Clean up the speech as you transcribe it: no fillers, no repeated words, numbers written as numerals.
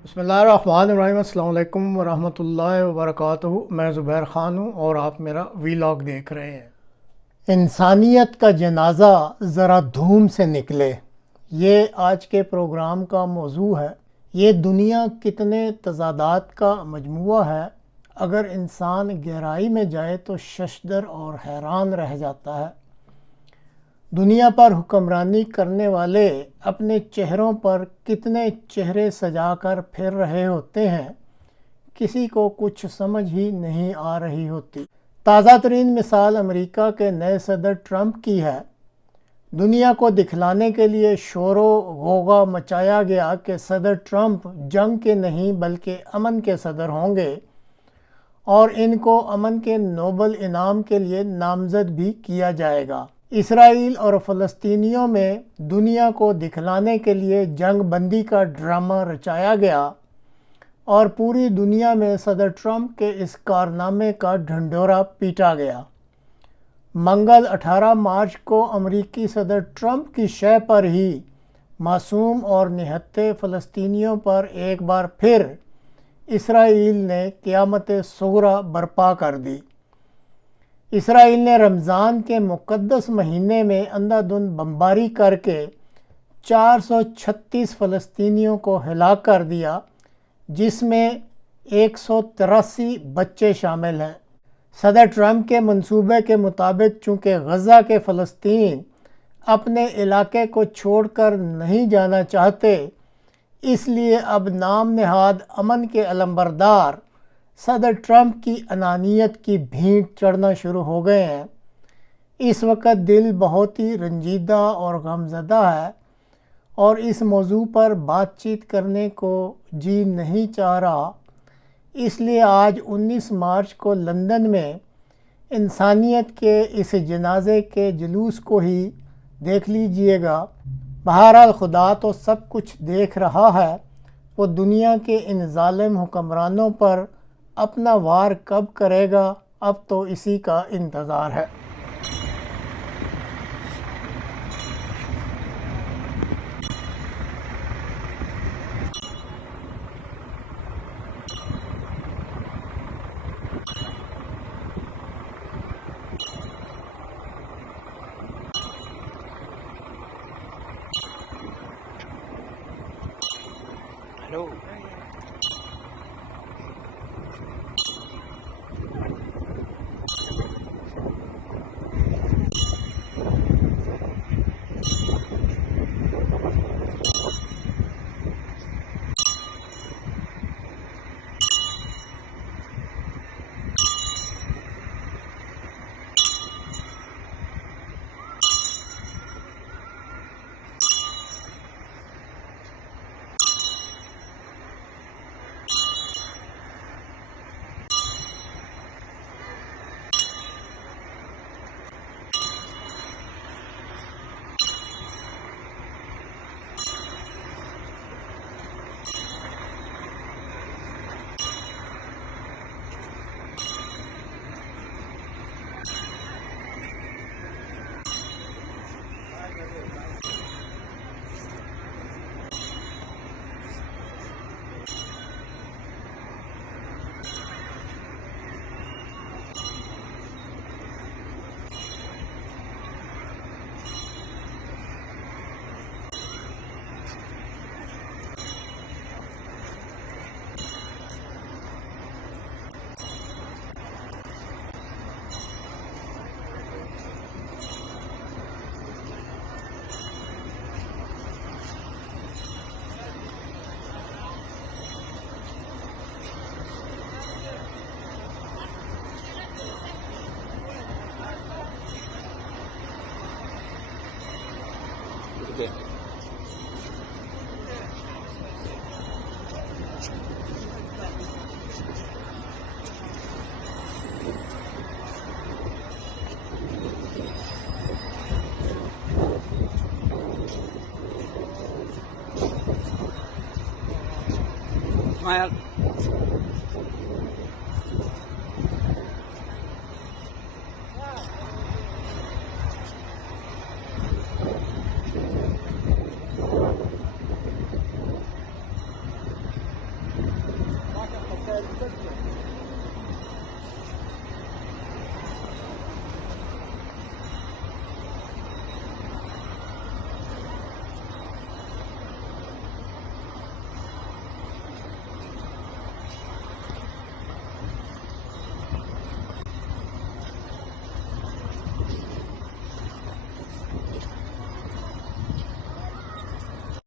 बिस्मिल्लाहिर्रहमानिर्रहीम। अस्सलाम वालेकुम वरहमतुल्लाहि वबरकातुहू। मैं ज़ुबैर ख़ान हूँ और आप मेरा वीलॉग देख रहे हैं। इंसानियत का जनाजा ज़रा धूम से निकले, ये आज के प्रोग्राम का मौजू है। ये दुनिया कितने तज़ादात का मजमुआ है, अगर इंसान गहराई में जाए तो शशदर और हैरान रह जाता है। दुनिया पर हुक्मरानी करने वाले अपने चेहरों पर कितने चेहरे सजाकर फिर रहे होते हैं, किसी को कुछ समझ ही नहीं आ रही होती। ताज़ा तरीन मिसाल अमेरिका के नए सदर ट्रंप की है। दुनिया को दिखलाने के लिए शोरो गोगा मचाया गया कि सदर ट्रंप जंग के नहीं बल्कि अमन के सदर होंगे और इनको अमन के नोबल इनाम के लिए नामज़द भी किया जाएगा। इसराइल और फ़लस्तीनियों में दुनिया को दिखलाने के लिए जंग बंदी का ड्रामा रचाया गया और पूरी दुनिया में सदर ट्रंप के इस कारनामे का ढंढोरा पीटा गया। मंगल 18 मार्च को अमेरिकी सदर ट्रंप की शय पर ही मासूम और निहत्थे फ़लस्तीनियों पर एक बार फिर इसराइल ने क़यामत सुगरा बर्पा कर दी। इसराइल ने रमज़ान के मुक़द्दस महीने में अंधाधुंध बमबारी करके 436 फ़लस्तीनियों को हिलाक कर दिया, जिसमें 183 बच्चे शामिल हैं। सदर ट्रंप के मंसूबे के मुताबिक चूँकि गज़ा के फ़लस्तीन अपने इलाके को छोड़कर नहीं जाना चाहते, इसलिए अब नाम नहाद अमन के अलमबरदार सदर ट्रंप की अनानियत की भींट चढ़ना शुरू हो गए हैं। इस वक्त दिल बहुत ही रंजीदा और गमज़दा है और इस मौजू पर बातचीत करने को जी नहीं चाह रहा। इसलिए आज 19 मार्च को लंदन में इंसानियत के इस जनाजे के जुलूस को ही देख लीजिएगा। बहरहाल खुदा तो सब कुछ देख रहा है, वो दुनिया के इन ज़ालिम हुक्मरानों पर अपना वार कब करेगा, अब तो इसी का इंतज़ार है। हेलो। Okay. Smile.